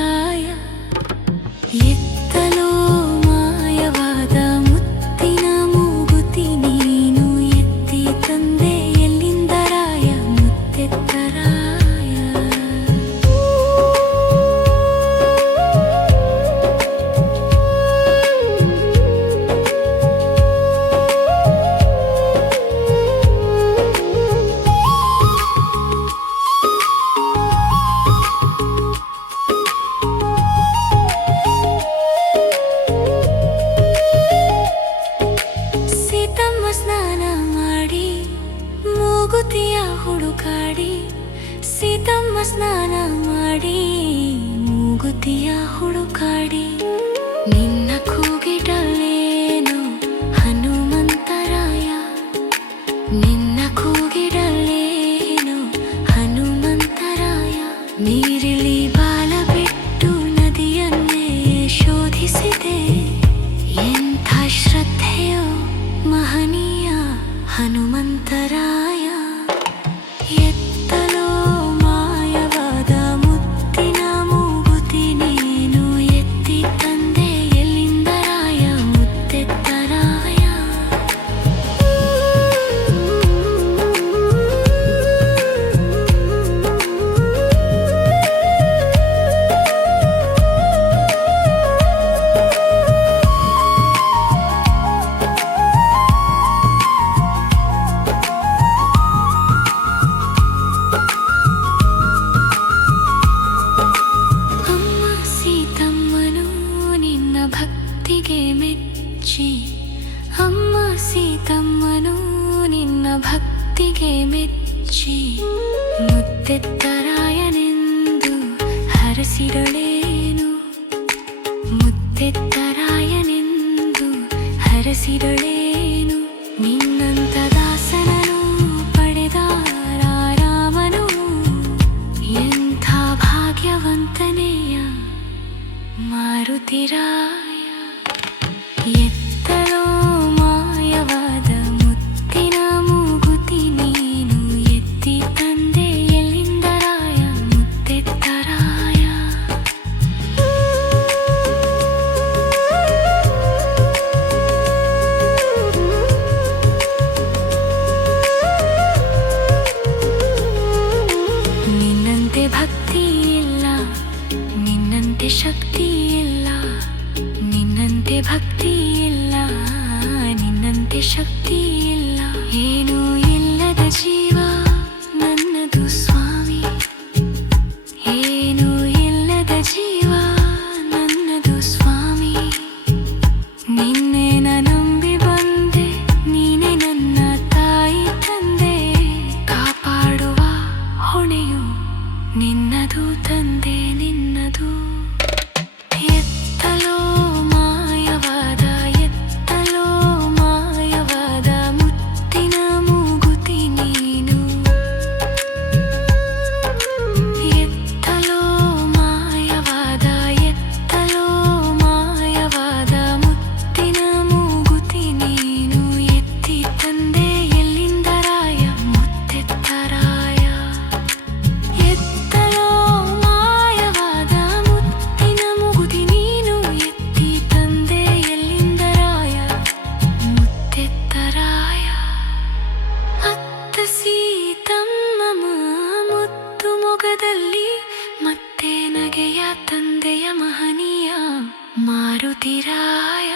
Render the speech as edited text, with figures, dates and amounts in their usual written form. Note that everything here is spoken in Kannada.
ಮುತ್ತೆತ್ತರಾಯ ಎತ್ತಲೋ ಮಾಯವಾದ ಮುತ್ತಿನ ಮೂಗುತಿ ನೀನು ಎತ್ತಿ ತಂದೆ ಎಲ್ಲಿಂದರಾಯ ಮುತ್ತೆತ್ತರಾಯ ಸ್ನಾನ ಮಾಡಿ ಮೂಗುತಿಯ ಹುಡುಕಾಡಿ ಸೀತಮ್ಮ ಸ್ನಾನ ಮಾಡಿ ಮೂಗುತಿಯ ಹುಡುಕಾಡಿ ನಿನ್ನ ಕೂಗಿಡಲೇನು ಹನುಮಂತರಾಯ ನಿನ್ನ ಕೂಗಿಡಲೇನು ಹನುಮಂತರಾಯ ನೀರಿಳಿ ಬಾಲ ಬಿಟ್ಟು ನದಿಯನ್ನೇ ಶೋಧಿಸಿದೆ ಎಂಥ ಶ್ರದ್ಧೆಯೋ ಮಹನೀಯ ಹನುಮಂತರಾಯ ಎತ್ತಲೋ ಮಾಯವಾದ ಮುತ್ತಿನ ಮೂಗುತಿ ನೀನು ಎತ್ತಿ ತಂದೆ ಎಲ್ಲಿಂದರಾಯ ಮುತ್ತೆತ್ತರಾಯ ಭಕ್ತಿಗೆ ಮೆಚ್ಚಿ ಅಮ್ಮ ಸೀತಮ್ಮನು ನಿನ್ನ ಭಕ್ತಿಗೆ ಮೆಚ್ಚಿ ಮುತ್ತೆತ್ತರಾಯನೆಂದು ಹರಸಿರಳೇನು ಮುತ್ತೆತ್ತರಾಯನೆಂದು ಹರಸಿರಳೇನು ನಿನ್ನಂತ ದಾಸನನು ಪಡೆದ ರಾಮನು ಎಂಥ ಭಾಗ್ಯವಂತನೆಯ ಮಾರುತಿರಾಯ ಎತ್ತಲೋ ಮಾಯವಾದ ಮುತ್ತಿನ ಮೂಗುತಿ ನೀನು ಎತ್ತಿ ತಂದೆ ಎಲ್ಲಿಂದರಾಯ ಮುತ್ತೆತ್ತರಾಯ ನಿನ್ನಂತೆ ಭಕ್ತಿ ಇಲ್ಲ ನಿನ್ನಂತೆ ಶಕ್ತಿ ಇಲ್ಲ ನಿನ್ನಂತೆ ಭಕ್ತಿ ಇಲ್ಲ ನಿನ್ನಂತೆ ಶಕ್ತಿ ಇಲ್ಲ ಏನೂ ಇಲ್ಲದ ಜೀವ ನನ್ನದು ಸ್ವಾಮಿ ಏನೂ ಇಲ್ಲದ ಜೀವ ನನ್ನದು ಸ್ವಾಮಿ ನಿನ್ನೆ ನಂಬಿ ಬಂದೆ ನೀನೆ ನನ್ನ ತಾಯಿ ತಂದೆ ಕಾಪಾಡುವ ಹೊಣೆಯು ನಿನ್ನದು ತಂದೆ ನಿನ್ನದು ಎತ್ತಲೋ ಮಾಯವಾದ ಮುತ್ತಿನ ಮೂಗುತಿ ನೀನು ಎತ್ತಲೋ ಮಾಯವಾದ ಮುತ್ತಿನ ಮೂಗುತಿ ನೀನು ಎತ್ತಿ ತಂದೆ ಎಲ್ಲಿಂದರಾಯ ಮುತ್ತೆತ್ತರಾಯ ಎತ್ತಲೋ ಮಾಯವಾದ ಮುತ್ತಿನ ಮೂಗುತಿ ನೀನು ಎತ್ತಿ ತಂದೆ ಎಲ್ಲಿಂದರಾಯ ಮುತ್ತೆತ್ತರಾಯ ಅತ್ತ ಸೀತಮ್ಮ ಮುತ್ತು ಮೊಗದಲ್ಲಿ ಮತ್ತೆ ನಗೆಯ ತಂದೆಯ ಮಹನೀಯ ಮಾರುತಿರಾಯ